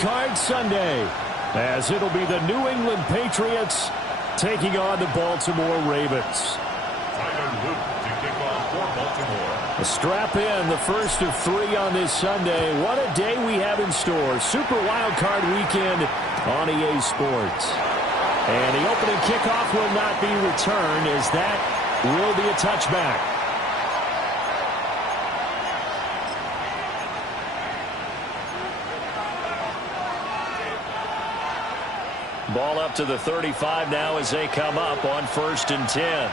Card Sunday, as it'll be the New England Patriots taking on the Baltimore Ravens. Tyler Luke to kick off for Baltimore. A strap in, the first of 3 on this Sunday. What a day we have in store. Super Wild Card Weekend on EA Sports. And the opening kickoff will not be returned, as that will be a touchback. Ball up to the 35 now as they come up on 1st and 10.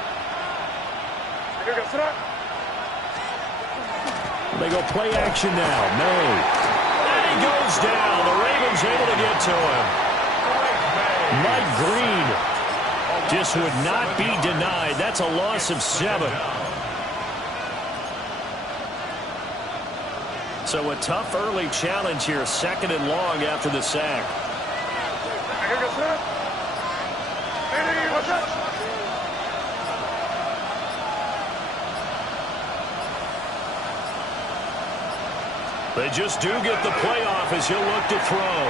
They go play action now. May. And he goes down. The Ravens able to get to him. Mike Green just would not be denied. That's a loss of 7. So a tough early challenge here. 2nd and long after the sack. They just do get the playoff as he'll look to throw.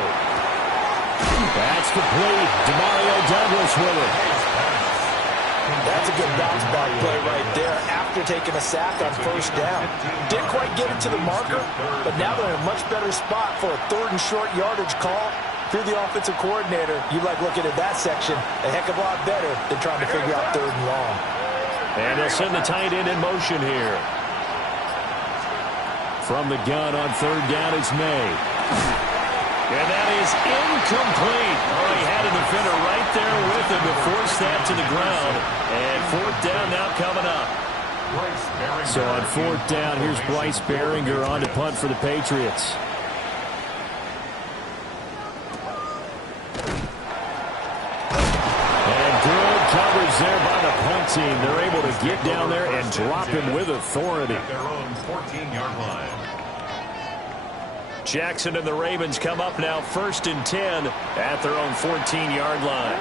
That's complete. Demario Douglas with it. That's a good bounce back play right there after taking a sack on 1st down. Didn't quite get it to the marker, but now they're in a much better spot for a 3rd and short yardage call. If you're the offensive coordinator, you like looking at that section a heck of a lot better than trying to figure out 3rd and long. And they'll send the tight end in motion here. From the gun on 3rd down, it's May. And that is incomplete. Oh, he had a defender right there with him to force that to the ground. And 4th down now coming up. So on 4th down, here's Bryce Baringer on to punt for the Patriots. And good coverage there by the punt team. They're able to get down there and drop him with authority. At their own 14-yard line. Jackson and the Ravens come up now 1st and 10 at their own 14-yard line.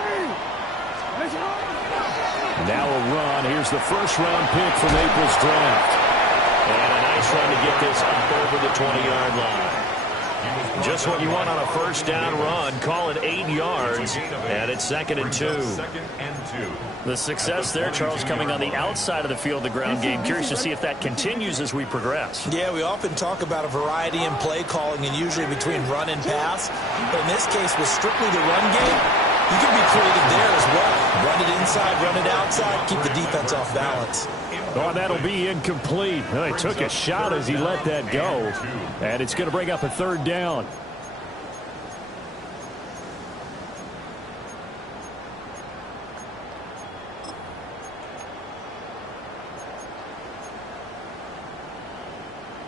Now a run. Here's the 1st-round pick from April's draft. And a nice run to get this up over the 20-yard line. Just what you want on a 1st down run. Call it 8 yards. And it's 2nd and 2. The success there, Charles, coming on the outside of the field, the ground game. Curious to see if that continues as we progress. Yeah, we often talk about a variety in play calling and usually between run and pass. But in this case, with strictly the run game, you can be creative there as well. Run it inside, run it outside, keep the defense off balance. Oh, that'll be incomplete. Well, he took a shot as he let that go. And it's going to bring up a 3rd down.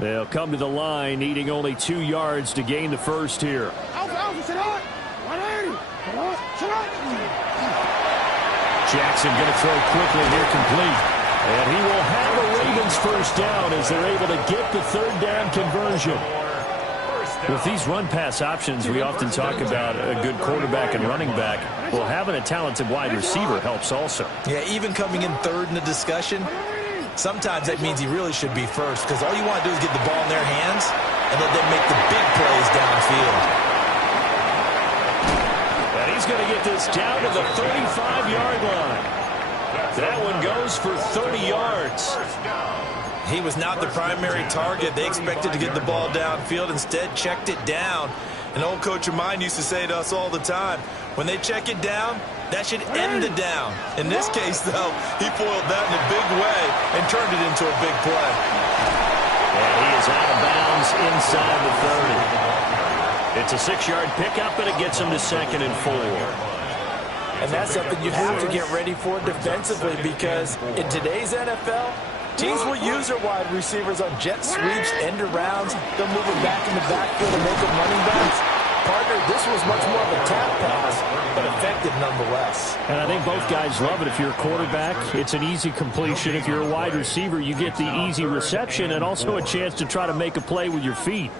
They'll come to the line, needing only 2 yards to gain the 1st here. Jackson going to throw quickly here, complete. And he will have a Ravens 1st down as they're able to get the 3rd down conversion. With these run-pass options, we often talk about a good quarterback and running back. Well, having a talented wide receiver helps also. Yeah, even coming in 3rd in the discussion, sometimes that means he really should be 1st, because all you want to do is get the ball in their hands and let them make the big plays downfield. And he's going to get this down to the 35-yard line. That one goes for 30 yards. He was not the primary target. They expected to get the ball downfield. Instead, checked it down. An old coach of mine used to say to us all the time, when they check it down, that should end the down. In this case, though, he foiled that in a big way and turned it into a big play. And he is out of bounds inside the 30. It's a 6-yard pickup, and it gets him to 2nd and 4. And that's something you have to get ready for defensively, because in today's NFL, teams will use their wide receivers on jet sweeps, end arounds. They'll move them back in the backfield and make them running backs. Partner, this was much more of a tap pass, but effective nonetheless. And I think both guys love it. If you're a quarterback, it's an easy completion. If you're a wide receiver, you get the easy reception and also a chance to try to make a play with your feet.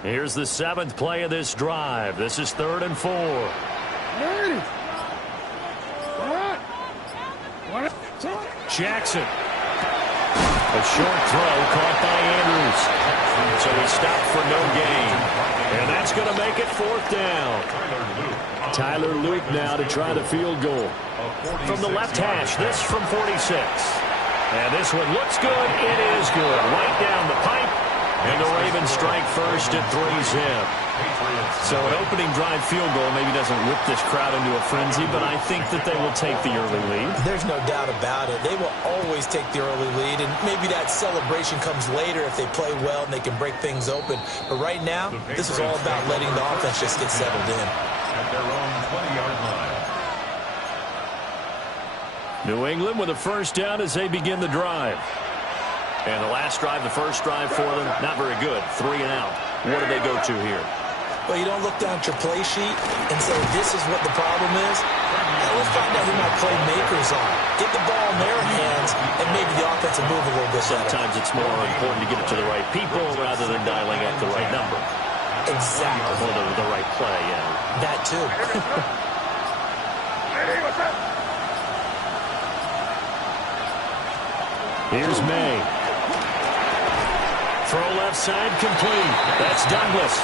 Here's the 7th play of this drive. This is 3rd and 4. Jackson. A short throw caught by Andrews. So he stopped for no gain. And that's going to make it 4th down. Tyler Luke now to try the field goal. From the left hash, this from 46. And this one looks good. It is good. Right down the pipe. And the Ravens strike first at 3-zip. So an opening drive field goal maybe doesn't whip this crowd into a frenzy, but I think that they will take the early lead. There's no doubt about it. They will always take the early lead, and maybe that celebration comes later if they play well and they can break things open. But right now, this is all about letting the offense just get settled in. At their own 20-yard line. New England with a first down as they begin the drive. And the last drive, the first drive for them, not very good. 3 and out. What do they go to here? Well, you don't look down at your play sheet and say, this is what the problem is. Now, let's find out who my playmakers are. Get the ball in their hands, and maybe the offense will move a little bit better. Sometimes it's more important to get it to the right people rather than dialing up the right number. Exactly. Or the right play, yeah. That, too. Here's May. Throw left side complete. That's Douglas.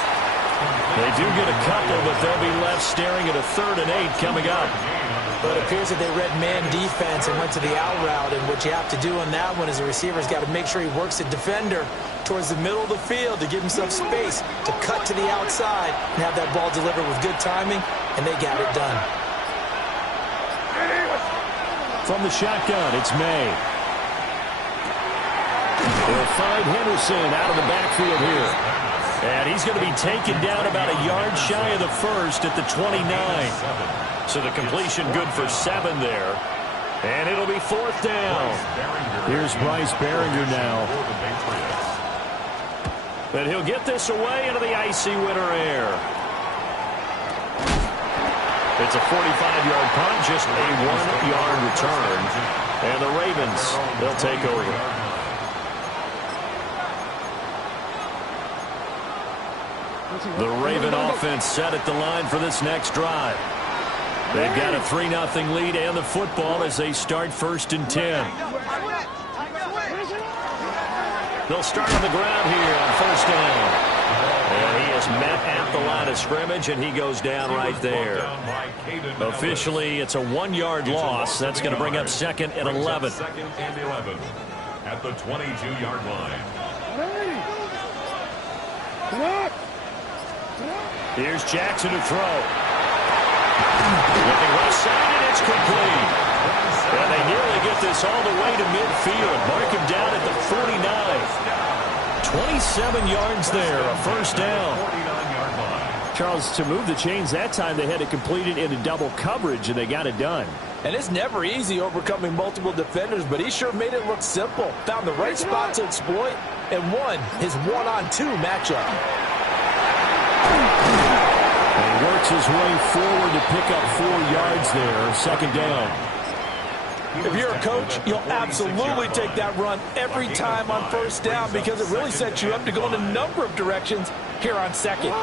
They do get a couple, but they'll be left staring at a 3rd and 8 coming up. But it appears that they read man defense and went to the out route, and what you have to do on that one is the receiver's got to make sure he works the defender towards the middle of the field to give himself space to cut to the outside and have that ball delivered with good timing, and they got it done. From the shotgun, it's May. They'll find Henderson out of the backfield here. And he's going to be taken down about a yard shy of the first at the 29. So the completion good for 7 there. And it'll be 4th down. Here's Bryce Baringer now. But he'll get this away into the icy winter air. It's a 45-yard punt, just a 1-yard return. And the Ravens, they'll take over. The Raven offense set at the line for this next drive. They've got a 3-0 lead and the football as they start 1st and 10. They'll start on the ground here on 1st down. And he is met at the line of scrimmage, and he goes down right there. Officially, it's a 1-yard loss. That's going to bring up 2nd and 11. 2nd and 11 at the 22-yard line. Here's Jackson to throw. Looking left side, and it's complete. And they nearly get this all the way to midfield. Mark him down at the 49. 27 yards there, a 1st down. Charles, to move the chains that time, they had to complete it into double coverage, and they got it done. And it's never easy overcoming multiple defenders, but he sure made it look simple. Found the right spot to exploit and won his 1-on-2 matchup. And he works his way forward to pick up 4 yards there, 2nd down. If you're a coach, you'll absolutely take that run every time on 1st down because it really sets you up to go in a number of directions here on 2nd.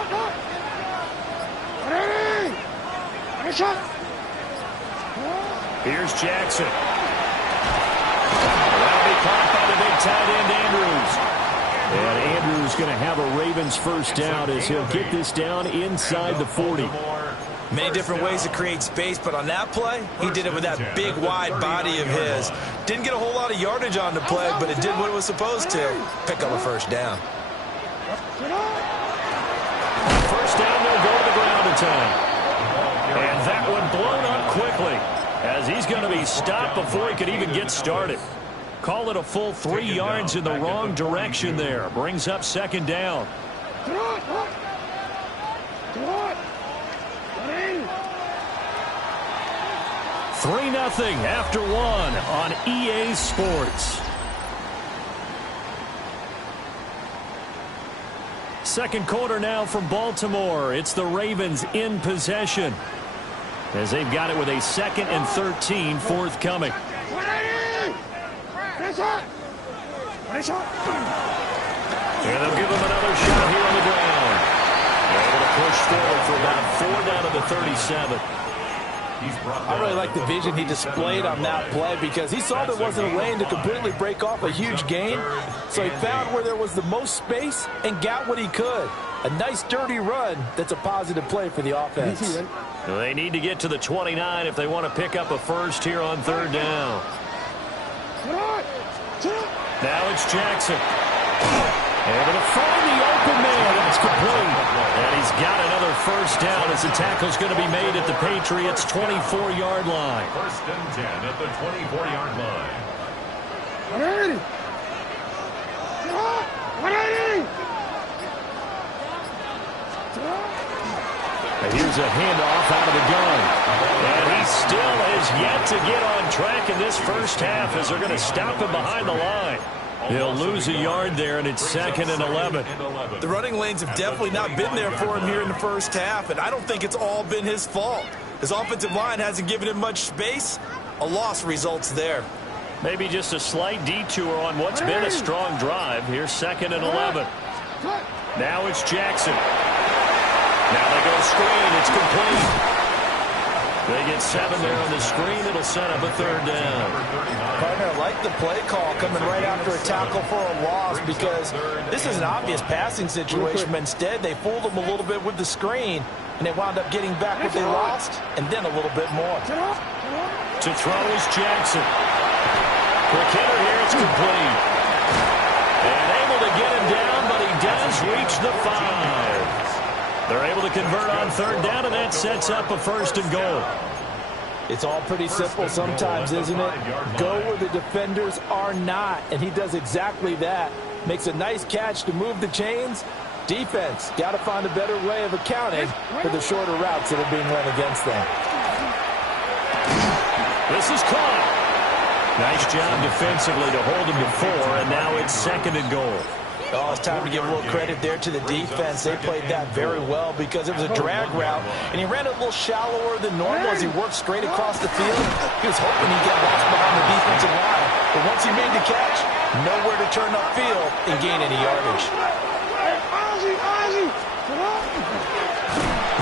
Here's Jackson. That'll be caught by the big tight end, Andrews. And Andrews going to have a Ravens 1st down as he'll get this down inside the 40. Many different ways to create space, but on that play, he did it with that big, wide body of his. Didn't get a whole lot of yardage on the play, but it did what it was supposed to. Pick up a 1st down. 1st down, they'll go to the ground in time. And that one blown up quickly as he's going to be stopped before he could even get started. Call it a full 3 yards in the wrong direction there. Brings up 2nd down. 3-0 after 1 on EA Sports. 2nd quarter now from Baltimore. It's the Ravens in possession as they've got it with a 2nd and 13 forthcoming. And they'll give him another shot here on the ground. Able to push forward for about 4 down to the 37. I really like the vision he displayed on that play because he saw there wasn't a lane to completely break off a huge gain. So he found where there was the most space and got what he could. A nice, dirty run that's a positive play for the offense. They need to get to the 29 if they want to pick up a first here on third down. Now it's Jackson. Able to find the open man. That's complete. And he's got another first down as the tackle's going to be made at the Patriots' 24-yard line. First and 10 at the 24-yard line. 180. 180. And here's a handoff out of the gun. And he still has yet to get on track in this first half as they're going to stop him behind the line. He'll lose a yard there, and it's 2nd and 11. The running lanes have definitely not been there for him here in the first half, and I don't think it's all been his fault. His offensive line hasn't given him much space. A loss results there. Maybe just a slight detour on what's been a strong drive. Here's 2nd and 11. Now it's Jackson. Now they go screen. It's complete. They get 7 there on the screen. It'll set up a third down. Partner, I like the play call coming right after a tackle for a loss because this is an obvious passing situation, but instead they fooled them a little bit with the screen, and they wound up getting back what they lost and then a little bit more. To throw is Jackson. Quick hitter here. It's complete. And able to get him down, but he does reach the 5. They're able to convert on third down, and that sets up a 1st and goal. It's all pretty simple sometimes, isn't it? Go where the defenders are not, and he does exactly that. Makes a nice catch to move the chains. Defense, got to find a better way of accounting for the shorter routes that are being run against them. This is caught. Nice job defensively to hold him to 4, and now it's 2nd and goal. Oh, it's time to give a little credit there to the defense. They played that very well because it was a drag route, and he ran a little shallower than normal as he worked straight across the field. He was hoping he'd get lost behind the defensive line, but once he made the catch, nowhere to turn upfield and gain any yardage.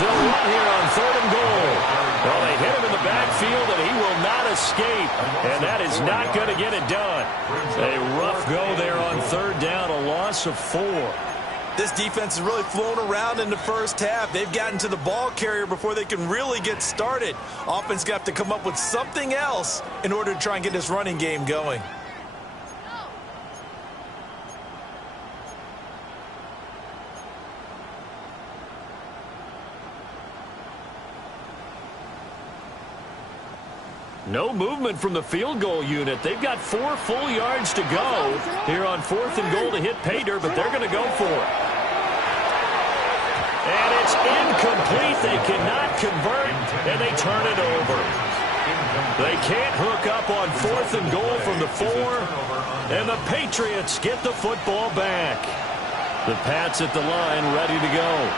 They'll run here on 3rd and goal. Well, they hit him in the backfield, and he will not escape, and that is not going to get it done. A rough go there on 3rd down, a loss of 4. This defense has really flown around in the first half. They've gotten to the ball carrier before they can really get started. Offense got to come up with something else in order to try and get this running game going. No movement from the field goal unit. They've got 4 full yards to go here on 4th and goal to hit pay dirt, but they're going to go for it. And it's incomplete. They cannot convert, and they turn it over. They can't hook up on 4th and goal from the 4, and the Patriots get the football back. The Pats at the line ready to go.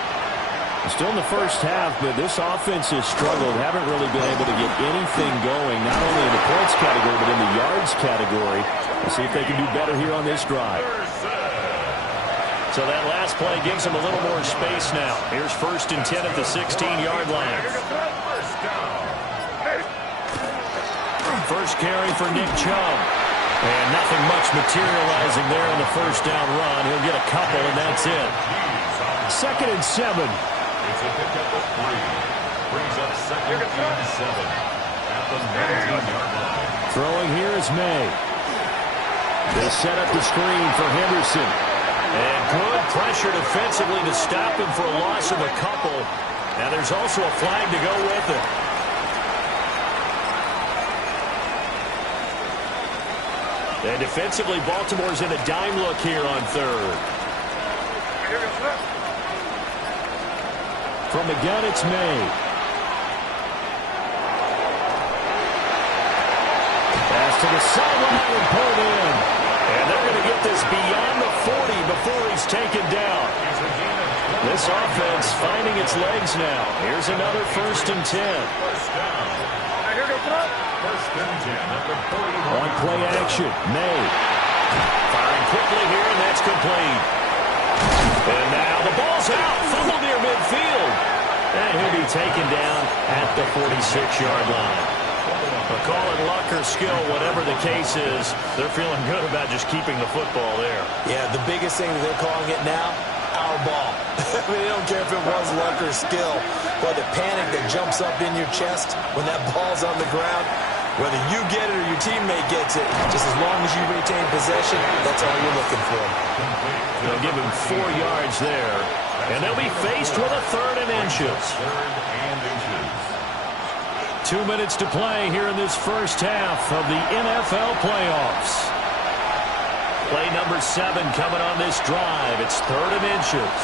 Still in the first half, but this offense has struggled. Haven't really been able to get anything going, not only in the points category, but in the yards category. We'll see if they can do better here on this drive. So that last play gives them a little more space now. Here's 1st and 10 at the 16-yard line. First carry for Nick Chubb. And nothing much materializing there on the first down run. He'll get a couple, and that's it. 2nd and 7. It's a pick up of 3. Brings up 2nd and 7 at the 19-yard line. Throwing here is May. They set up the screen for Henderson. And good pressure defensively to stop him for a loss of a couple. And there's also a flag to go with it. And defensively, Baltimore's in a dime look here on 3rd. From the gun, it's May. Pass to the sideline and pulled in. And they're going to get this beyond the 40 before he's taken down. This offense finding its legs now. Here's another 1st and 10. On play action, May. Firing quickly here, and that's complete. And now the ball's out. Fumble near midfield. And he'll be taken down at the 46-yard line. But call it luck or skill, whatever the case is, they're feeling good about just keeping the football there. Yeah, the biggest thing that they're calling it now, our ball. I mean, they don't care if it was luck or skill. But the panic that jumps up in your chest when that ball's on the ground, whether you get it or your teammate gets it, just as long as you retain possession, that's all you're looking for. They'll give him 4 yards there. And they'll be faced with a 3rd and inches. 2 minutes to play here in this first half of the NFL playoffs. Play number 7 coming on this drive. It's 3rd and inches.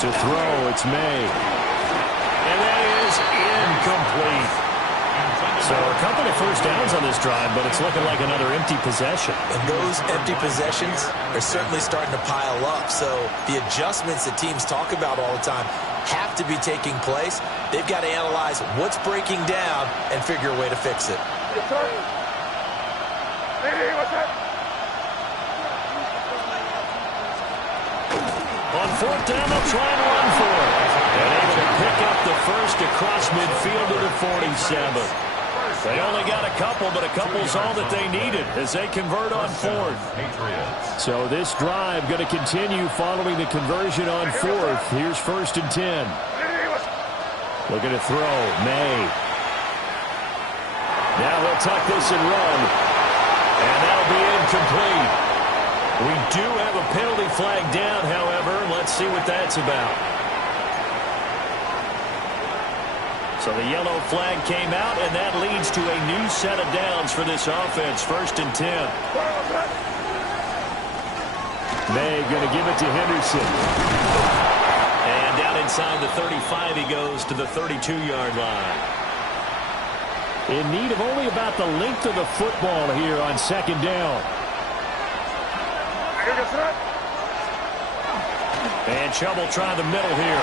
To throw, it's May. And that is incomplete. So a couple of first downs on this drive, but it's looking like another empty possession. And those empty possessions are certainly starting to pile up. So the adjustments that teams talk about all the time have to be taking place. They've got to analyze what's breaking down and figure a way to fix it. On 4th down, they'll try and run for it. And able to pick up the first across midfield to the 47. They only got a couple, but a couple's all that they needed as they convert on 4th. So this drive going to continue following the conversion on 4th. Here's 1st and 10. Looking to throw, May. Now he'll tuck this and run. And that'll be incomplete. We do have a penalty flag down, however. Let's see what that's about. So the yellow flag came out, and that leads to a new set of downs for this offense. 1st and 10. May going to give it to Henderson. And down inside the 35, he goes to the 32-yard line. In need of only about the length of the football here on 2nd down. And Chubb trying the middle here.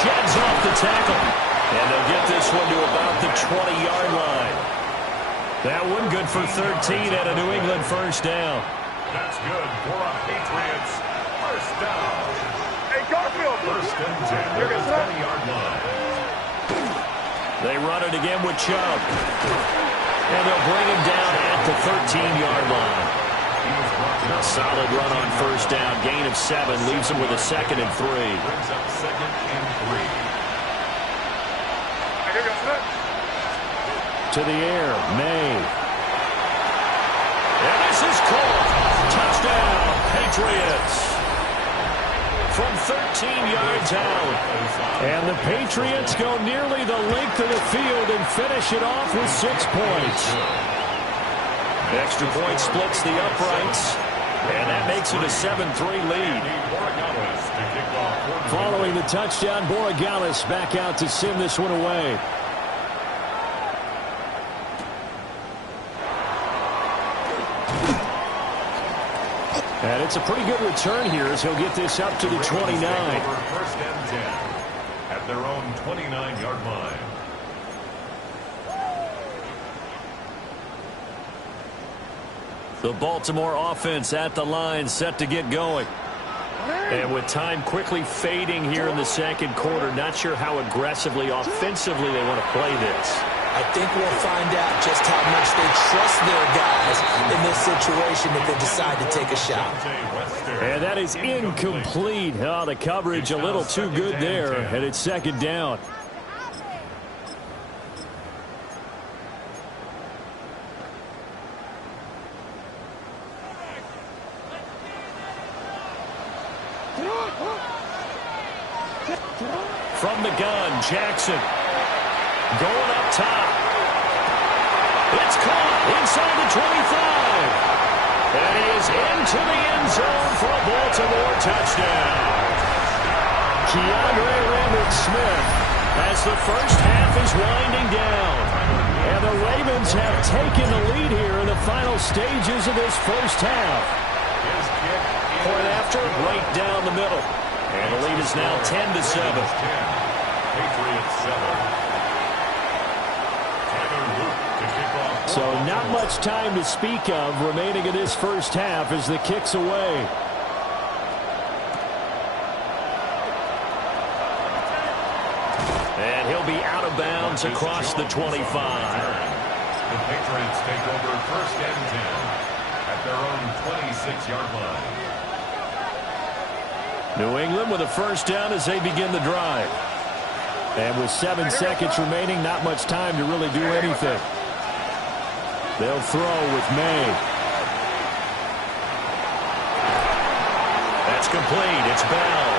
Sheds off the tackle. And they'll get this one to about the 20-yard line. That one good for 13 at a New England first down. That's good for a Patriots first down. Hey, Garfield. 1st and 10 at the 20-yard line. They run it again with Chubb. And they'll bring him down at the 13-yard line. A solid run on first down. Gain of 7 leaves him with a 2nd and 3. Brings up 2nd and 3. To the air, May. And this is caught. Touchdown, Patriots. From 13 yards out. And the Patriots go nearly the length of the field and finish it off with 6 points. Extra point splits the uprights. And that makes it a 7-3 lead. Following the touchdown, Borregales back out to send this one away. And it's a pretty good return here as he'll get this up to the 29. 1st and 10 at their own 29-yard line. The Baltimore offense at the line, set to get going. And with time quickly fading here in the 2nd quarter, not sure how aggressively, offensively they want to play this. I think we'll find out just how much they trust their guys in this situation if they decide to take a shot. And that is incomplete. Oh, the coverage a little too good there, and it's 2nd down. From the gun, Jackson. Going up top. It's caught inside the 25. And he is into the end zone for a Baltimore touchdown. Keandre Randall-Smith as the first half is winding down. And the Ravens have taken the lead here in the final stages of this first half. Point after, right down the middle. And the lead is now 10-7. Patriots 7. Tyler Luke to kick off So not much time to speak of remaining in this first half as the kick's away. And he'll be out of bounds across the 25. The Patriots take over 1st and 10 at their own 26-yard line. New England with a first down as they begin the drive. And with 7 seconds remaining, not much time to really do anything. They'll throw with May. That's complete. It's Bell.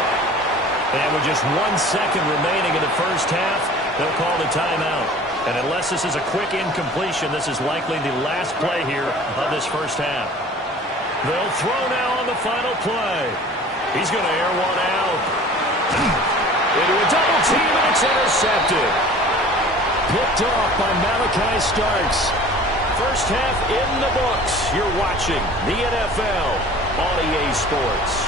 And with just 1 second remaining in the first half, they'll call the timeout. And unless this is a quick incompletion, this is likely the last play here of this first half. They'll throw now on the final play. He's going to air one out. Into a double team, and it's intercepted. Picked off by Malachi Starks. First half in the books. You're watching the NFL on EA Sports.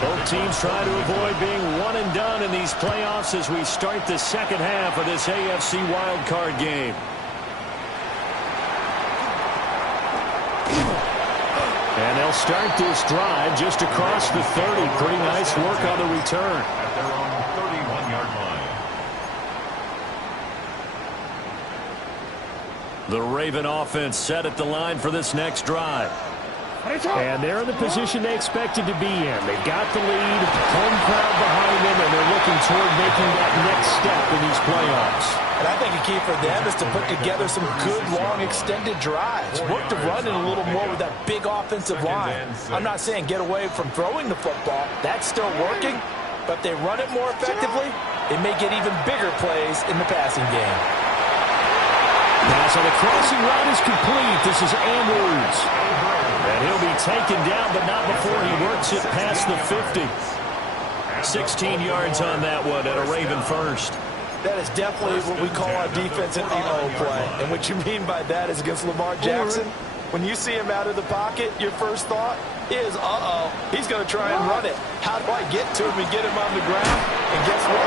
Both teams try to avoid being one and done in these playoffs as we start the second half of this AFC wildcard game. And they'll start this drive just across the 30. Pretty nice work on the return. At their own 31-yard line. The Raven offense set at the line for this next drive. And they're in the position they expected to be in. They've got the lead, home crowd behind them, and they're looking toward making that next step in these playoffs. And I think a key for them is to put together some good, long, extended drives. Work to run it a little more with that big offensive line. I'm not saying get away from throwing the football. That's still working. But if they run it more effectively, they may get even bigger plays in the passing game. Pass on the crossing route is complete. This is Andrews. And he'll be taken down, but not before he works it past the 50. 16 yards on that one and a Raven first. That is definitely what we call our defense an uh-oh play. And what you mean by that is against Lamar Jackson, when you see him out of the pocket, your first thought is, uh-oh, he's going to try and run it. How do I get to him and get him on the ground? And guess what?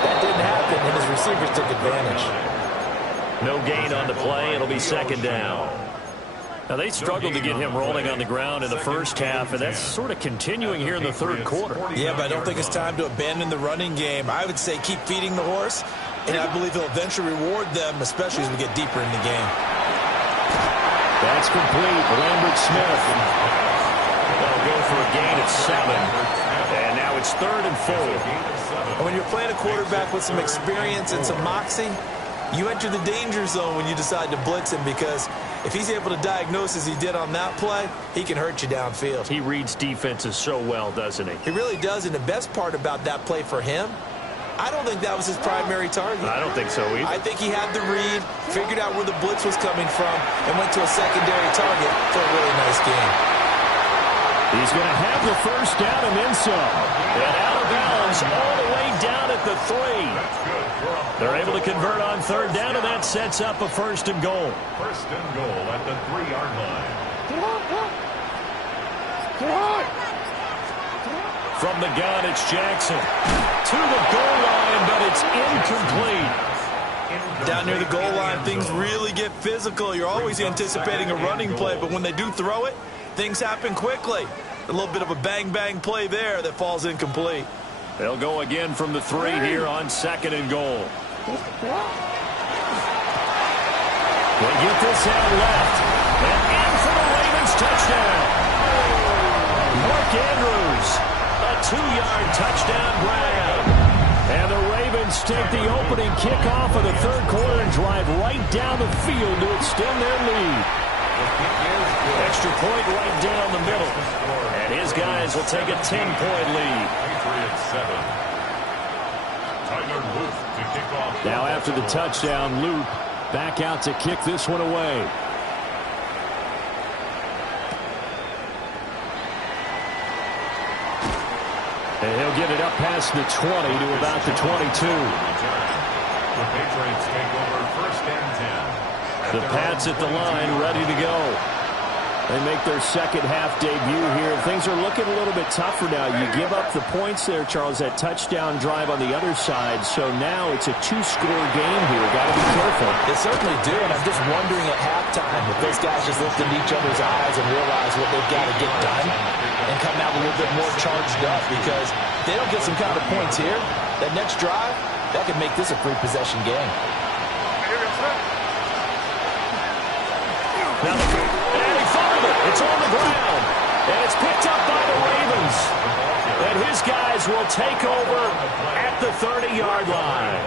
That didn't happen, and his receivers took advantage. No gain on the play. It'll be second down. Now, they struggled to get him rolling on the ground in the first half, and that's sort of continuing here in the third quarter. Yeah, but I don't think it's time to abandon the running game. I would say keep feeding the horse, and I believe he'll eventually reward them, especially as we get deeper in the game. That's complete. Lambert Smith. They'll go for a gain of 7. And now it's 3rd and 4. And when you're playing a quarterback with some experience and some moxie, you enter the danger zone when you decide to blitz him, because if he's able to diagnose as he did on that play, he can hurt you downfield. He reads defenses so well, doesn't he? He really does, and the best part about that play for him, I don't think that was his primary target. I don't think so either. I think he had the read, figured out where the blitz was coming from, and went to a secondary target for a really nice game. He's going to have the first down and then some. And out of bounds all the way down at the 3. They're able to convert on 3rd down, and that sets up a 1st and goal. 1st and goal at the 3-yard line. From the gun, it's Jackson. To the goal line, but it's incomplete. Down near the goal line, things really get physical. You're always anticipating a running play, but when they do throw it, things happen quickly. A little bit of a bang-bang play there that falls incomplete. They'll go again from the 3 here on 2nd and goal. They get this out left. And in for the Ravens touchdown. Mark Andrews, a 2-yard touchdown grab. And the Ravens take the opening kickoff of the 3rd quarter and drive right down the field to extend their lead. Extra point right down the middle. And his guys will take a 10-point lead. Patriots 7. Tyler Loop to kick off. Now after the touchdown, Loop back out to kick this one away. And he'll get it up past the 20 to about the 22. The Patriots take over 1st and 10. The Pats at the line, ready to go. They make their second half debut here. Things are looking a little bit tougher now. You give up the points there, Charles, that touchdown drive on the other side. So now it's a two-score game here. Got to be careful. They certainly do, and I'm just wondering at halftime if those guys just looked into each other's eyes and realize what they've got to get done and come out a little bit more charged up, because if they don't get some kind of points here, that next drive, that could make this a free-possession game. Now and he fumbled it. It's on the ground. And it's picked up by the Ravens. And his guys will take over at the 30-yard line.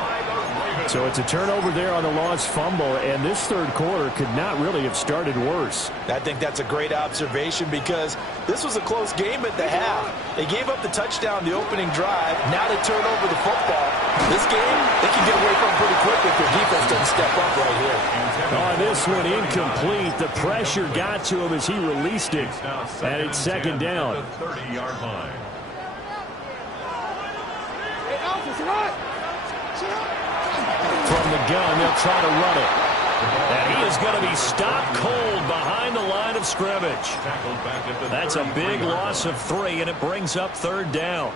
So it's a turnover there on the lost fumble, and this third quarter could not really have started worse. I think that's a great observation, because this was a close game at the half. They gave up the touchdown the opening drive. Now they turn over the football. This game, they can get away from pretty quick if their defense doesn't step up right here. On this one, incomplete. The pressure got to him as he released it. And it's second down. From the gun, they'll try to run it. And he is going to be stopped cold behind the line of scrimmage. That's a big loss of 3, and it brings up third down.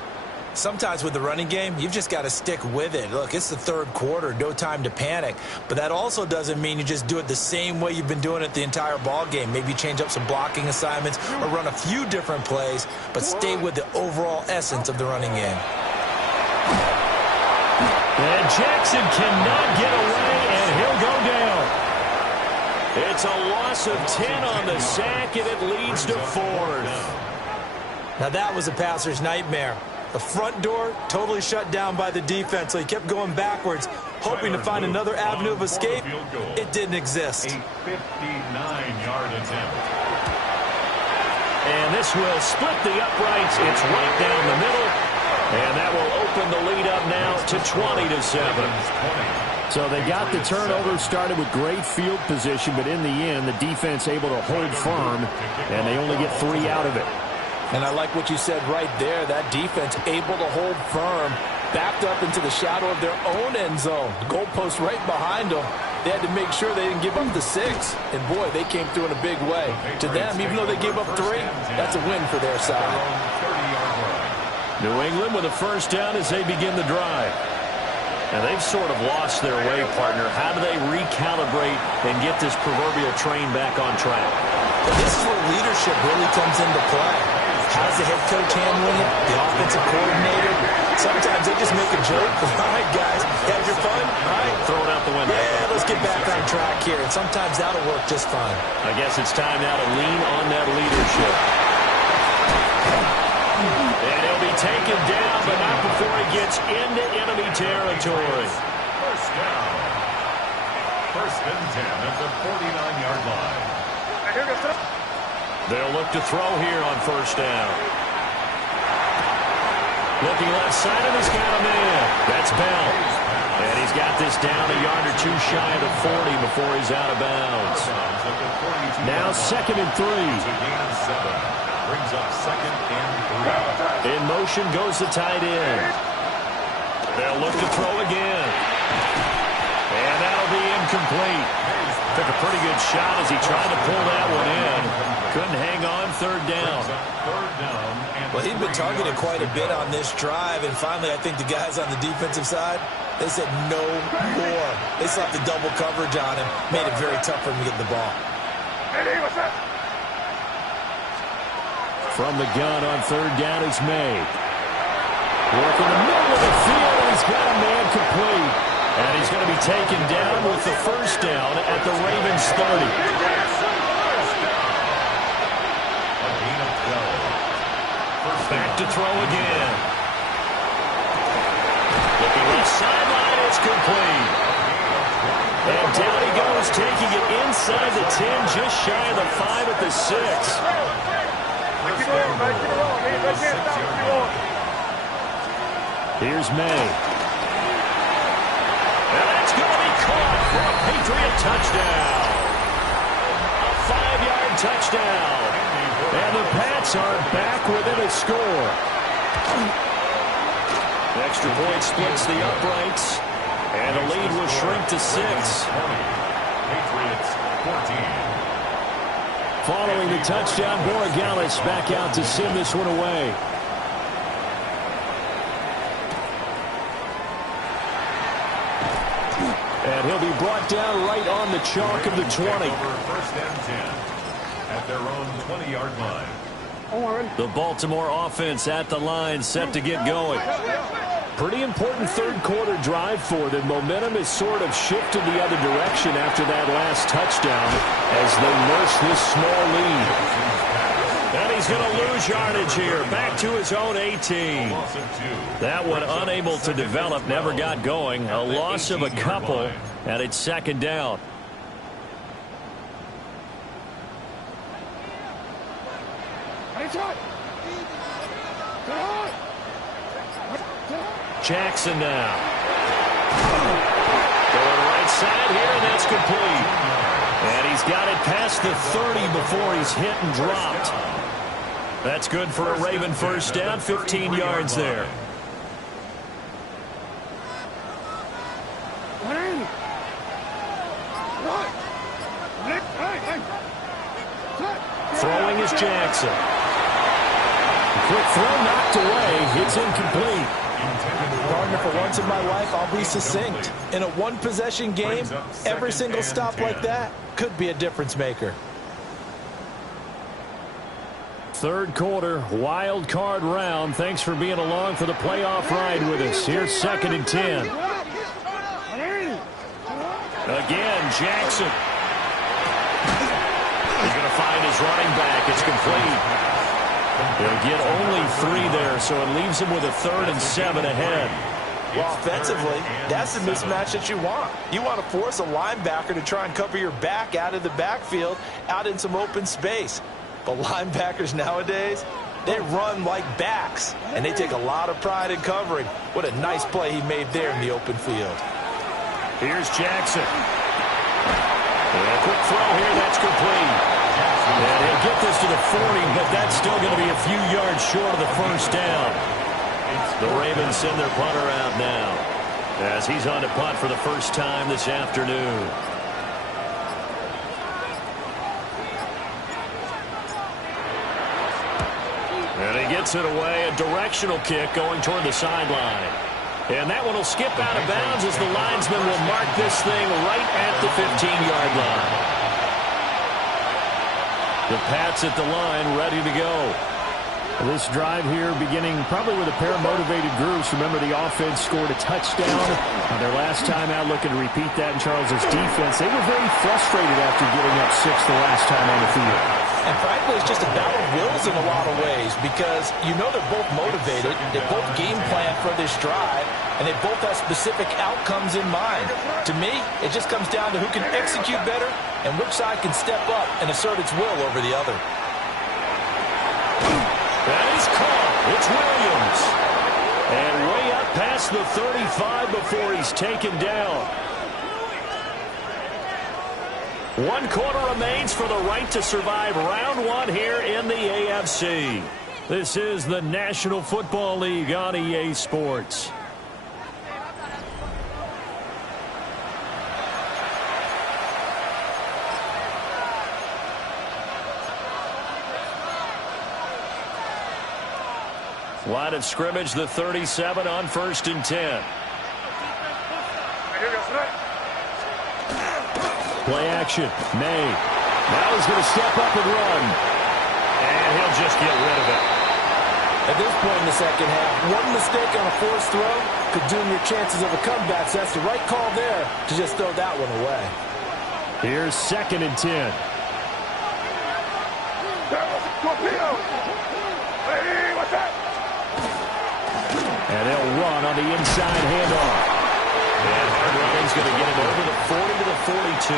Sometimes with the running game, you've just got to stick with it. Look, it's the third quarter, no time to panic. But that also doesn't mean you just do it the same way you've been doing it the entire ball game. Maybe change up some blocking assignments or run a few different plays, but stay with the overall essence of the running game. And Jackson cannot get away, and he'll go down. It's a loss of 10 on the sack, and it leads to 4th. Now that was a passer's nightmare. The front door totally shut down by the defense, so he kept going backwards, hoping to find another avenue of escape. It didn't exist. A 59-yard attempt. And this will split the uprights. It's right down the middle. And that will open the lead up now to 20-7. So they got the turnover started with great field position, but in the end, the defense able to hold firm, and they only get 3 out of it. And I like what you said right there. That defense able to hold firm, backed up into the shadow of their own end zone. The goalpost right behind them. They had to make sure they didn't give up the 6. And, boy, they came through in a big way. To them, even though they gave up 3, that's a win for their side. New England with a first down as they begin the drive. And they've sort of lost their way, partner. How do they recalibrate and get this proverbial train back on track? Well, this is where leadership really comes into play. How's the head coach handling it? The offensive coordinator? Sometimes they just make a joke. All right, guys, have your fun? All right. Throw it out the window. Yeah, let's get back on track here. And sometimes that'll work just fine. I guess it's time now to lean on that leadership. And he'll be taken down, but not before he gets into enemy territory. First down. First and 10 at the 49-yard line. They'll look to throw here on first down. Looking left side, and he's got a man. That's Bell. And he's got this down a yard or 2 shy of the 40 before he's out of bounds. Now 2nd and 3. Brings up 2nd and 3. In motion goes the tight end. They'll look to throw again. And that'll be incomplete. Took a pretty good shot as he tried to pull that one in. Couldn't hang on, third down. Well, he'd been targeted quite a bit on this drive, and finally I think the guys on the defensive side, they said no more. They slapped the double coverage on him, made it very tough for him to get the ball. From the gun on third down is May. Working the middle of the field, and he's got a man complete. And he's going to be taken down with the first down at the Ravens 30. Back to throw again. Looking left sideline, it's complete. And down he goes, taking it inside the 10, just shy of the 5 at the 6. Here's May. And that's going to be caught for a Patriot touchdown. A 5-yard touchdown. And the Pats are back within a score. The extra point splits the uprights. And the lead will shrink to 6. Patriots 14. Following the touchdown, Borregales back out to send this one away. And he'll be brought down right on the chalk of the 20. First and 10 at their own 20-yard line. The Baltimore offense at the line, set to get going. Pretty important third-quarter drive for them. Momentum has sort of shifted the other direction after that last touchdown as they nurse this small lead. And he's going to lose yardage here, back to his own 18. That one unable to develop, never got going. A loss of a couple, and it's second down. Jackson now. Going right side here, and that's complete. And he's got it past the 30 before he's hit and dropped. That's good for a Raven first down, 15 yards there. Throwing is Jackson. Quick throw knocked away. It's incomplete. Gardner, for once in my life, I'll be succinct. In a one-possession game, every single stop like that could be a difference maker. Third quarter, wild card round. Thanks for being along for the playoff ride with us. Here's second and 10. Again, Jackson. He's going to find his running back. It's complete. They'll get only 3 there, so it leaves him with a 3rd and 7 ahead. Well, offensively, that's the mismatch that you want. You want to force a linebacker to try and cover your back out of the backfield, out in some open space. But linebackers nowadays, they run like backs, and they take a lot of pride in covering. What a nice play he made there in the open field. Here's Jackson. And a quick throw here, that's complete. And he'll get this to the 40, but that's still going to be a few yards short of the first down. The Ravens send their punter out now as he's on to punt for the first time this afternoon. And he gets it away, a directional kick going toward the sideline. And that one will skip out of bounds as the linesman will mark this thing right at the 15-yard line. The Pats at the line, ready to go. This drive here beginning probably with a pair of motivated groups. Remember, the offense scored a touchdown on their last time out, looking to repeat that in Charles's defense. They were very frustrated after giving up 6 the last time on the field. And frankly, it's just a battle of wills in a lot of ways because you know they're both motivated, they both game plan for this drive, and they both have specific outcomes in mind. To me, it just comes down to who can execute better and which side can step up and assert its will over the other. That is caught. It's Williams. And way up past the 35 before he's taken down. 1 quarter remains for the right to survive round 1 here in the AFC. This is the National Football League on EA Sports. Line of scrimmage, the 37 on 1st and 10. Play action. May. Now he's going to step up and run. And he'll just get rid of it. At this point in the second half, one mistake on a forced throw could doom your chances of a comeback. So that's the right call there to just throw that one away. Here's 2nd and 10. And they'll run on the inside handoff. And hard running's going to get him over the 40 to the 42.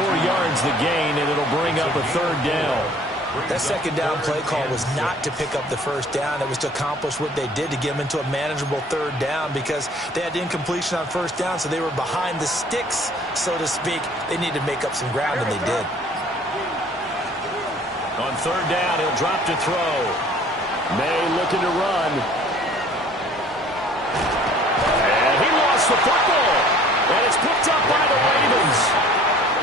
4 yards the gain, and it'll bring up a 3rd down. That second down play call was not to pick up the first down. It was to accomplish what they did to get them into a manageable 3rd down because they had incompletion on 1st down, so they were behind the sticks, so to speak. They needed to make up some ground, and they did. On 3rd down, he'll drop to throw. May looking to run. And he lost the football. And it's picked up by the Ravens.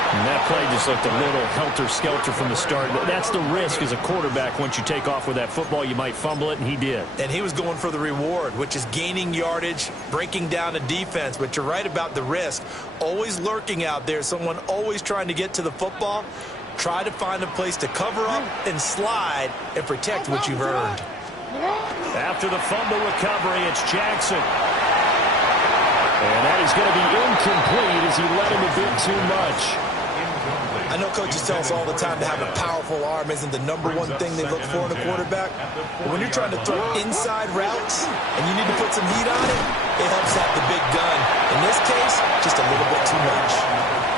And that play just looked a little helter-skelter from the start. That's the risk as a quarterback. Once you take off with that football, you might fumble it, and he did. And he was going for the reward, which is gaining yardage, breaking down a defense. But you're right about the risk. Always lurking out there, someone always trying to get to the football. Try to find a place to cover up and slide and protect what you've earned. After the fumble recovery, it's Jackson. And that is going to be incomplete as he let him a bit too much. I know coaches tell us all the time to have a powerful arm isn't the number one thing they look for in a quarterback. But when you're trying to throw inside routes and you need to put some heat on it, it helps have the big gun. In this case, just a little bit too much.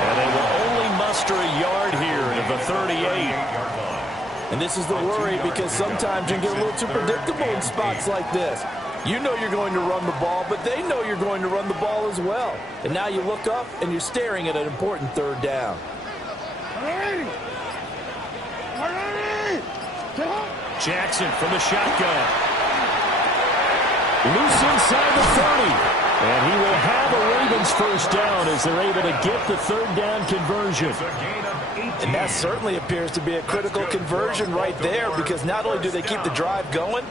And they will only muster a yard here to the 38. And this is the worry because sometimes you get a little too predictable in spots like this. You know you're going to run the ball, but they know you're going to run the ball as well. And now you look up and you're staring at an important third down. Jackson from the shotgun. Loose inside the 30. And he will have a Ravens first down as they're able to get the third down conversion. And that certainly appears to be a critical conversion right there because not only do they keep the drive going,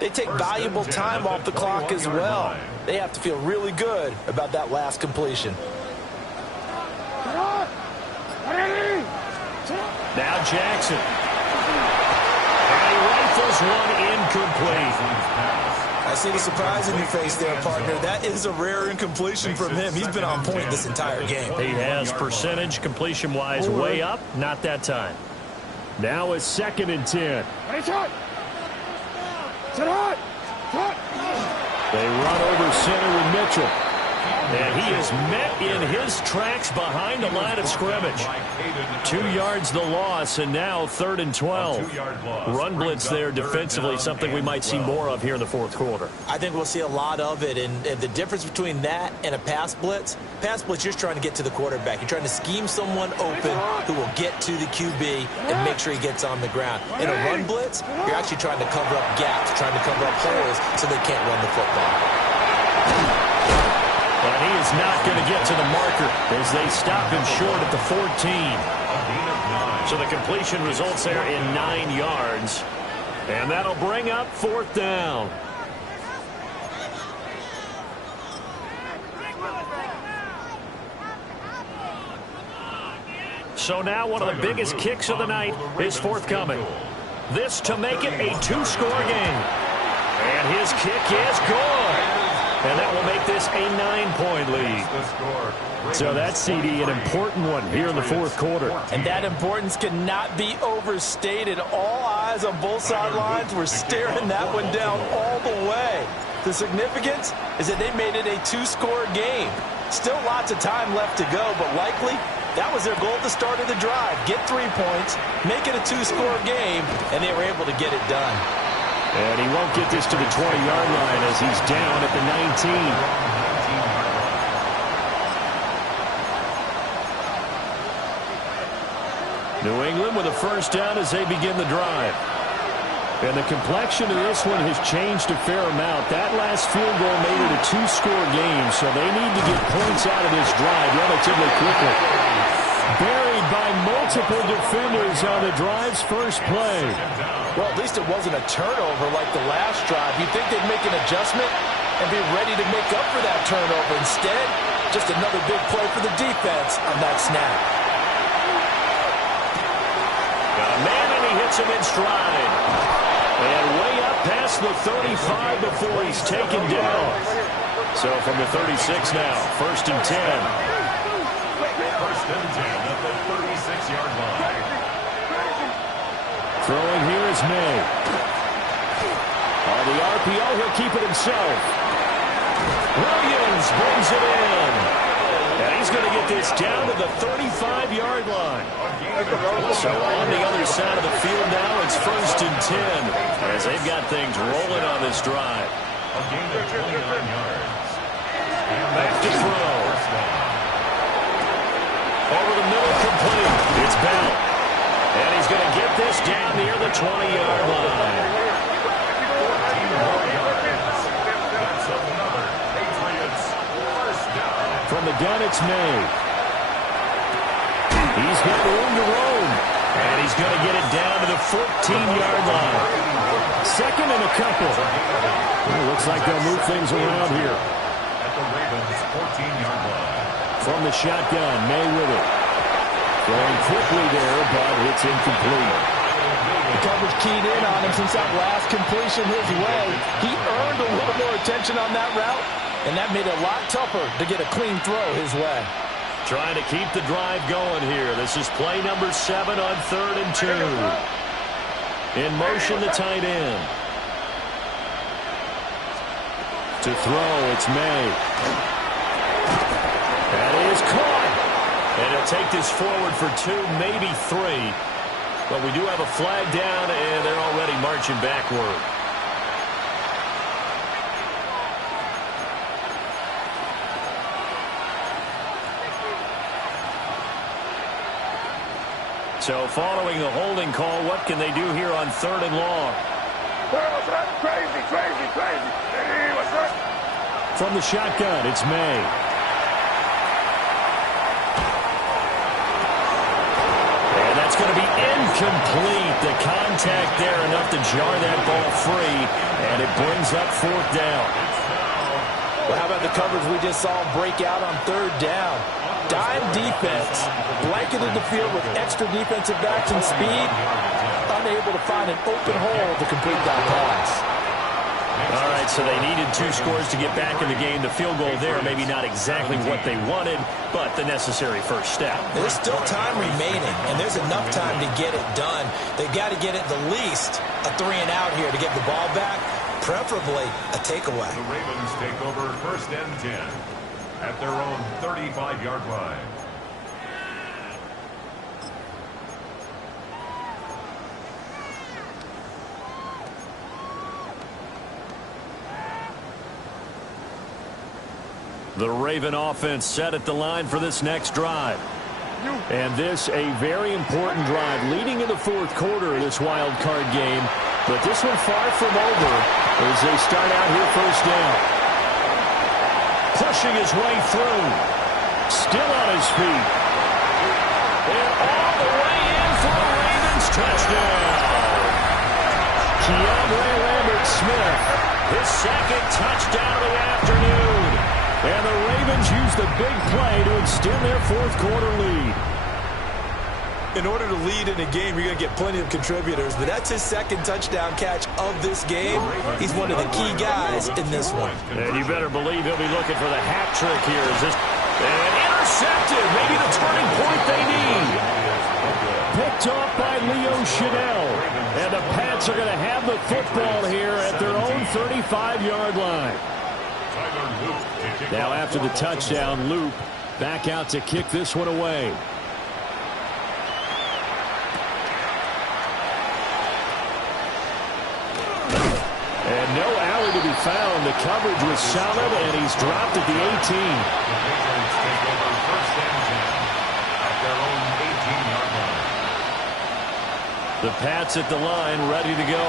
they take valuable time off the clock as well. They have to feel really good about that last completion. Now Jackson. And he rifles one incomplete. I see the surprise in your face there, partner. That is a rare incompletion from him. He's been on point this entire game. He has percentage completion-wise way up. Not that time. Now it's 2nd and 10. They run over center with Mitchell. And he is met in his tracks behind the line of scrimmage. 2 yards the loss, and now 3rd and 12. Run blitz there defensively, something we might see more of here in the fourth quarter. I think we'll see a lot of it, and the difference between that and a pass blitz, you're just trying to get to the quarterback. You're trying to scheme someone open who will get to the QB and make sure he gets on the ground. In a run blitz, you're actually trying to cover up gaps, trying to cover up holes so they can't run the football. And he is not going to get to the marker as they stop him short at the 14. So the completion results there in 9 yards. And that'll bring up 4th down. So now one of the biggest kicks of the night is forthcoming. This to make it a 2-score game. And his kick is good. And that will make this a 9-point lead. So that's, CD, an important one here in the fourth quarter. And that importance cannot be overstated. All eyes on both sidelines were staring that one down all the way. The significance is that they made it a 2-score game. Still lots of time left to go, but likely that was their goal at the start of the drive. Get 3 points, make it a 2-score game, and they were able to get it done. And he won't get this to the 20-yard line as he's down at the 19. New England with a first down as they begin the drive. And the complexion of this one has changed a fair amount. That last field goal made it a 2-score game, so they need to get points out of this drive relatively quickly. Buried by multiple defenders on the drive's first play. Well, at least it wasn't a turnover like the last drive. You'd think they'd make an adjustment and be ready to make up for that turnover. Instead, just another big play for the defense on that snap. Got a man, and he hits him in stride. And way up past the 35 before he's taken down. So from the 36 now, 1st and 10. 1st and 10 at the 36-yard line. Throwing here is May. On the RPO, he'll keep it himself. Williams brings it in. And he's going to get this down to the 35-yard line. So on the other side of the field now, it's 1st and 10 as they've got things rolling on this drive. A gain of 29 yards. Back to throw. Over the middle, complete. It's Bell. And he's going to get this down near the 20-yard line. That's another Patriots first down. From the gun, it's May. He's got room to roam. And he's going to get it down to the 14-yard line. Second and a couple. Well, looks like they'll move things around here. At the Ravens' 14-yard line. From the shotgun, May with it. Throwing quickly there, but it's incomplete. The coverage keyed in on him since that last completion his way. He earned a little more attention on that route, and that made it a lot tougher to get a clean throw his way. Trying to keep the drive going here. This is play number 7 on 3rd and 2. In motion, the tight end. To throw, it's May. That is caught. And he'll take this forward for 2, maybe 3. But we do have a flag down, and they're already marching backward. So following the holding call, what can they do here on 3rd and long? What's that? Crazy, crazy, crazy. Hey, what's that? From the shotgun, it's May. And that's going to be incomplete. The contact there enough to jar that ball free, and it brings up 4th down. Well, how about the coverage we just saw break out on 3rd down? Dime defense, blanketed the field with extra defensive backs and speed, unable to find an open hole to complete that pass. All right, so they needed 2 scores to get back in the game. The field goal there, maybe not exactly what they wanted, but the necessary first step. There's still time remaining, and there's enough time to get it done. They've got to get at the least a 3 and out here to get the ball back, preferably a takeaway. The Ravens take over 1st and 10 at their own 35-yard line. The Raven offense set at the line for this next drive. And this a very important drive leading in the 4th quarter of this wild card game. But this one far from over as they start out here 1st down. Pushing his way through. Still on his feet. And all the way in for a Ravens touchdown. Keandre Lambert-Smith, his 2nd touchdown of the afternoon. And the Ravens use the big play to extend their 4th quarter lead. In order to lead in a game, you're going to get plenty of contributors, but that's his 2nd touchdown catch of this game. He's one of the key guys in this one. And you better believe he'll be looking for the hat trick here. And intercepted, maybe the turning point they need. Picked off by Leo Chanel. And the Pats are going to have the football here at their own 35-yard line. Now after the touchdown, Loop back out to kick this one away. And no alley to be found. The coverage was solid, and he's dropped at the 18. The Pats at the line, ready to go.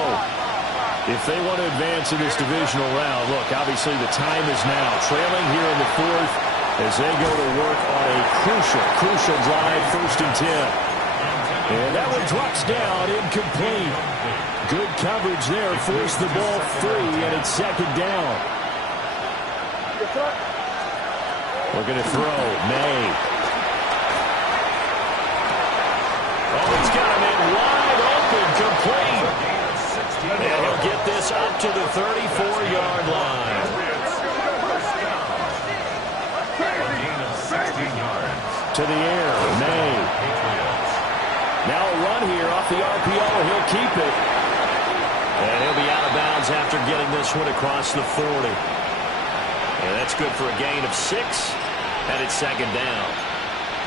If they want to advance in this divisional round, look, obviously the time is now. Trailing here in the 4th as they go to work on a crucial drive, 1st and 10. And that one drops down, incomplete. Good coverage there, forced the ball free, and it's 2nd down. Looking to throw, May. Oh, he's got him in wide open, complete. And he'll get this up to the 34-yard line. To the air, May. Now a run here off the RPO. He'll keep it. And he'll be out of bounds after getting this one across the 40. And that's good for a gain of 6. And it's 2nd down.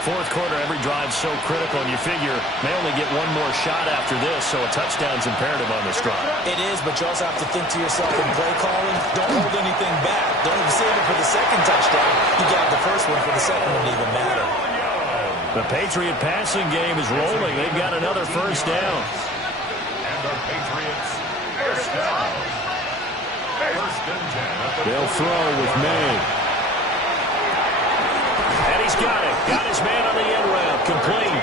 4th quarter, every drive so critical, and you figure may only get one more shot after this, so a touchdown's imperative on this drive. It is, but you also have to think to yourself in play calling, don't hold anything back. Don't even save it for the 2nd touchdown. You got the 1st one for the 2nd one to even matter. The Patriot passing game is rolling. They've got another 1st down. And our Patriots 1st down. 1st and 10. They'll throw with May. And he's got it. Got his man on the end route. Complete.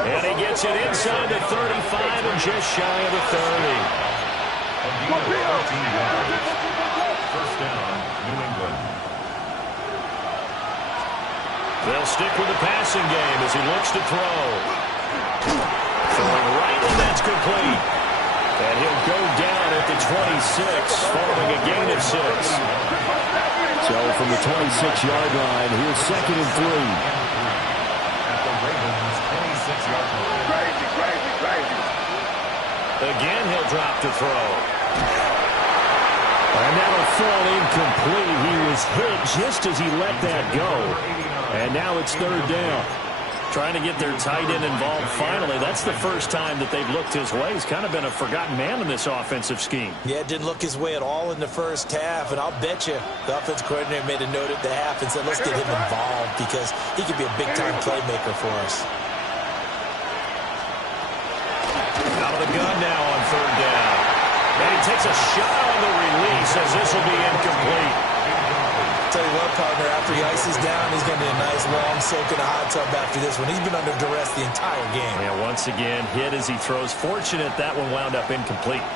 And he gets it inside the 35 and just shy of the 30. First down, New England. They'll stick with the passing game as he looks to throw. Throwing right, and that's complete. And he'll go down at the 26, following a gain of 6. So from the 26-yard line, here's 2nd and 3. At the Ravens' 26-yard line. Crazy, crazy, crazy. Again, he'll drop to throw. And that'll fall incomplete. He was hit just as he let that go. And now it's 3rd down. Trying to get their tight end involved finally. That's the first time that they've looked his way. He's kind of been a forgotten man in this offensive scheme. Yeah, it didn't look his way at all in the first half. And I'll bet you the offense coordinator made a note at the half and said, let's get him involved because he could be a big-time playmaker for us. Out of the gun now on 3rd down. And he takes a shot on the release as this will be incomplete. Tell you what, partner, after he ices down, he's going to be a nice long soak in a hot tub after this one. He's been under duress the entire game. Yeah, once again, hit as he throws. Fortunate that one wound up incomplete.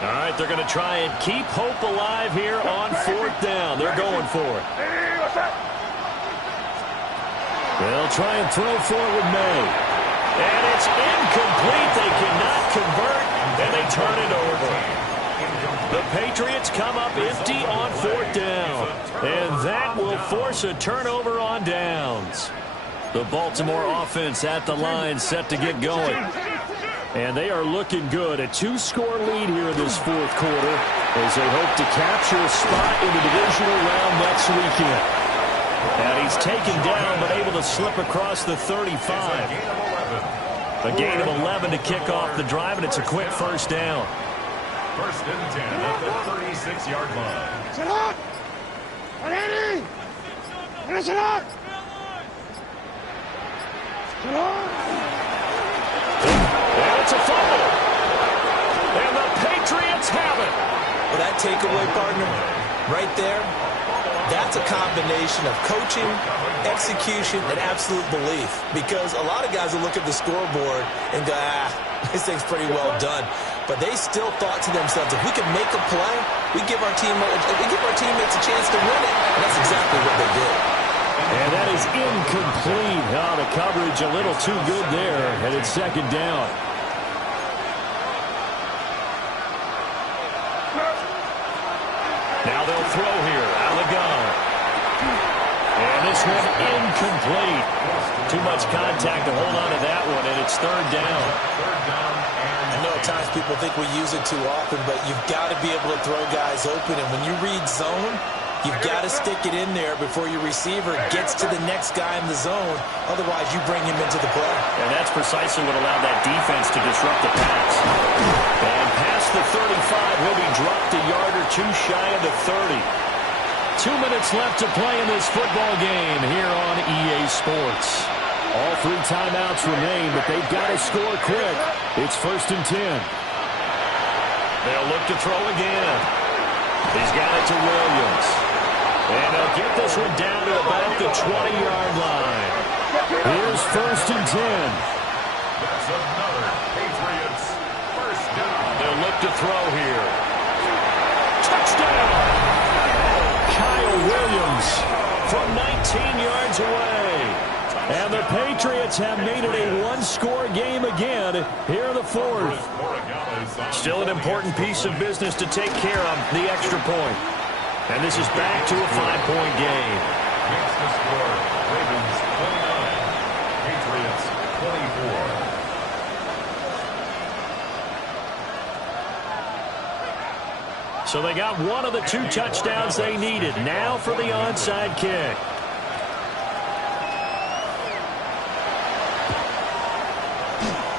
All right, they're going to try and keep hope alive here on 4th down. They're going for it. They'll try and throw for it with May. And it's incomplete. They cannot convert, and they turn it over. The Patriots come up empty on 4th down. And that will force a turnover on downs. The Baltimore offense at the line set to get going. And they are looking good. A 2-score lead here in this 4th quarter as they hope to capture a spot in the divisional round next weekend. And he's taken down but able to slip across the 35. A gain of 11 to kick off the drive, and it's a quick 1st down. 1st and 10 at the 36-yard line. Sit up! Ready? Sit up! Sit up! And it's a fumble. And the Patriots have it. Well, that takeaway, partner, right there, that's a combination of coaching, execution, and absolute belief. Because a lot of guys will look at the scoreboard and go, this thing's pretty well done. But they still thought to themselves, if we can make a play, we give our teammates a chance to win it. And that's exactly what they did. And that is incomplete. Oh, the coverage a little too good there. And it's 2nd down. Now they'll throw here. Out of the gun. And this one incomplete. Too much contact to hold on to that one, and it's 3rd down. I know at times people think we use it too often, but you've got to be able to throw guys open. And when you read zone, you've got to stick it in there before your receiver gets to the next guy in the zone. Otherwise, you bring him into the play. And that's precisely what allowed that defense to disrupt the pass. And past the 35, he'll be dropped a yard or two shy of the 30. 2 minutes left to play in this football game here on EA Sports. All 3 timeouts remain, but they've got to score quick. It's 1st and 10. They'll look to throw again. He's got it to Williams. And they'll get this one down to about the 20-yard line. Here's 1st and 10. That's another Patriots 1st down. They'll look to throw here. Touchdown! Kyle Williams from 19 yards away. And the Patriots have made it a 1-score game again here in the 4th. Still an important piece of business to take care of, the extra point. And this is back to a 5-point game. Makes the score Ravens 29, Patriots 24. So they got one of the 2 touchdowns they needed. Now for the onside kick.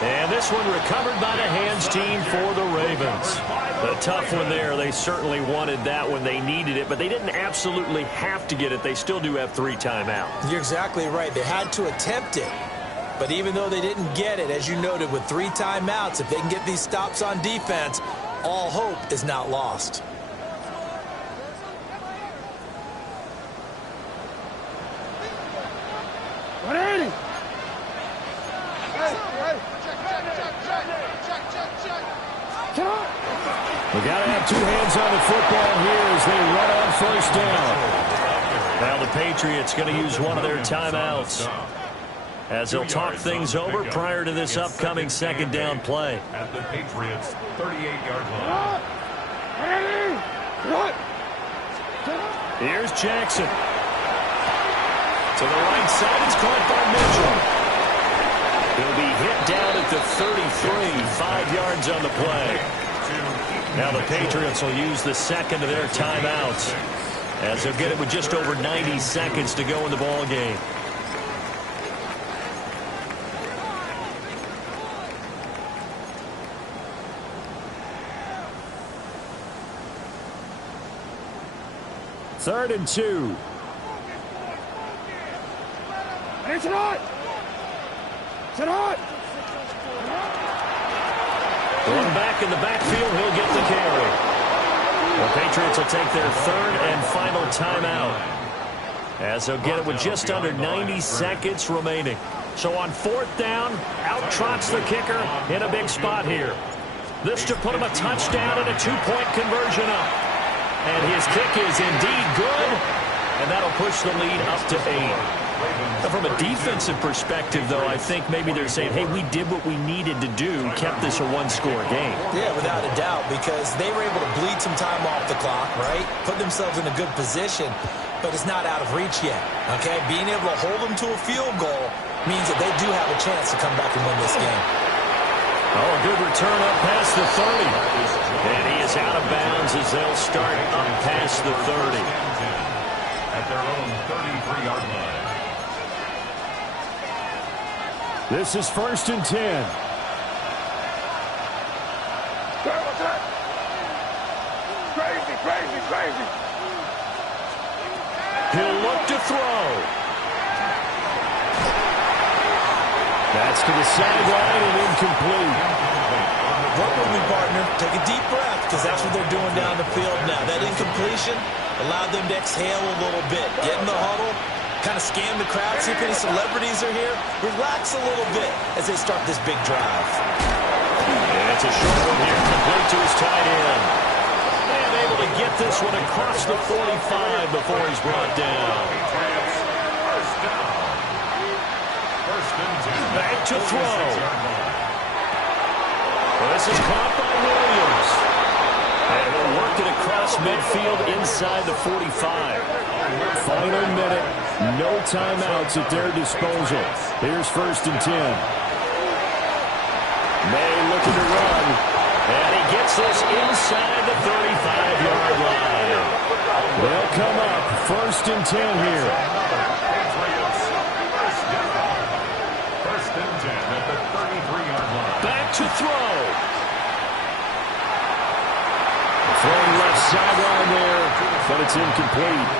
And this one recovered by the hands team for the Ravens. A tough one there. They certainly wanted that when they needed it, but they didn't absolutely have to get it. They still do have 3 timeouts. You're exactly right. They had to attempt it. But even though they didn't get it, as you noted, with 3 timeouts, if they can get these stops on defense, all hope is not lost. Ready? Hey, They got to have two hands on the football here as they run on first down. Now the Patriots going to use one of their timeouts as they'll talk things over prior to this upcoming second down play. At the Patriots' 38-yard line. Here's Jackson. To the right side, it's caught by Mitchell. He'll be hit down at the 33, 5 yards on the play. Now the Patriots will use the second of their timeouts as they'll get it with just over 90 seconds to go in the ball game. Third and 2. Going back in the backfield, he'll get the carry. The Patriots will take their third and final timeout as they'll get it with just under 90 seconds remaining. So on fourth down, out trots the kicker in a big spot here. This to put him a touchdown and a two-point conversion up. And his kick is indeed good, and that'll push the lead up to 8. From a defensive perspective, though, I think maybe they're saying, hey, we did what we needed to do, kept this a one-score game. Yeah, without a doubt, because they were able to bleed some time off the clock, right? Put themselves in a good position, but it's not out of reach yet, okay? Being able to hold them to a field goal means that they do have a chance to come back and win this game. Oh, a good return up past the 30. And he is out of bounds as they'll start up past the 30. At their own 33-yard line. This is first and 10. Crazy. He'll look to throw. That's to the sideline and incomplete. Work with me, partner. Take a deep breath, because that's what they're doing down the field now. That incompletion allowed them to exhale a little bit. Get in the huddle, kind of scan the crowd, see if any celebrities are here. Relax a little bit as they start this big drive. And it's a short one here, complete to his tight end. And able to get this one across the 45 before he's brought down. Back to throw. Well, this is caught by Williams. And he'll work it across midfield inside the 45. Final minute. No timeouts at their disposal. Here's first and 10. May looking to run. And he gets this inside the 35-yard line. They'll come up first and 10 here. First and 10 at the 33-yard line. Back to throw. Throwing left sideline there, but it's incomplete.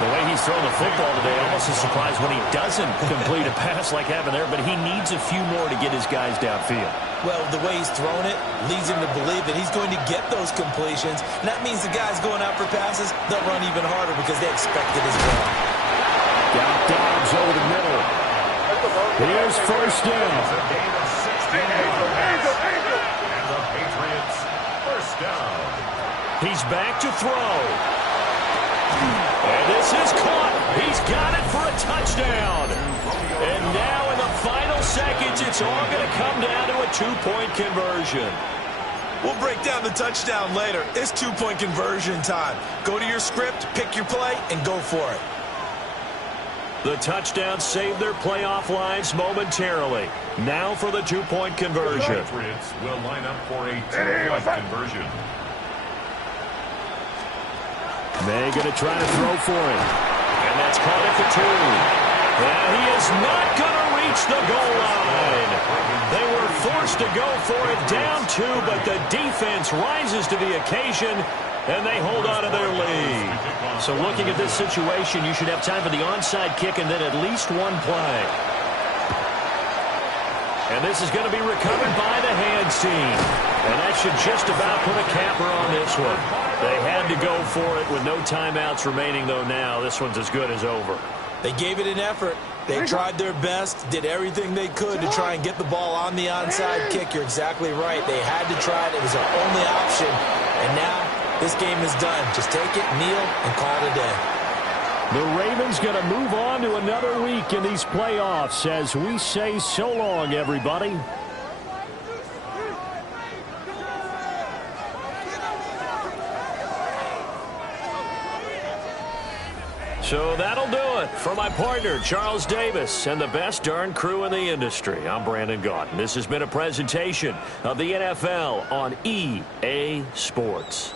The way he's throwing the football today, almost a surprise when he doesn't complete a pass like happened there, but he needs a few more to get his guys downfield. Well, the way he's thrown it leads him to believe that he's going to get those completions. And that means the guys going out for passes, they'll run even harder because they expect it as well. Got Dobbs over the middle. Here's first down. It's a gain of 16 yards. And the Patriots first down. He's back to throw. And this is caught. He's got it for a touchdown. And now in the final seconds, it's all going to come down to a two-point conversion. We'll break down the touchdown later. It's two-point conversion time. Go to your script, pick your play, and go for it. The touchdown saved their playoff lives momentarily. Now for the two-point conversion. The Patriots will line up for a two-point conversion. May going to try to throw for it. And that's caught at the 2. And he is not going to reach the goal line. They were forced to go for it down 2, but the defense rises to the occasion, and they hold on to their lead. So looking at this situation, you should have time for the onside kick and then at least one play. And this is going to be recovered by the hands team. And that should just about put a capper on this one. They had to go for it with no timeouts remaining, though now. This one's as good as over. They gave it an effort. They tried their best, did everything they could to try and get the ball on the onside kick. You're exactly right. They had to try it. It was their only option. And now this game is done. Just take it, kneel, and call it a day. The Ravens going to move on to another week in these playoffs as we say so long, everybody. So that'll do it for my partner, Charles Davis, and the best darn crew in the industry. I'm Brandon Gaudin. This has been a presentation of the NFL on EA Sports.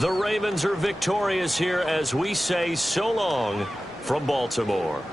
The Ravens are victorious here as we say so long from Baltimore.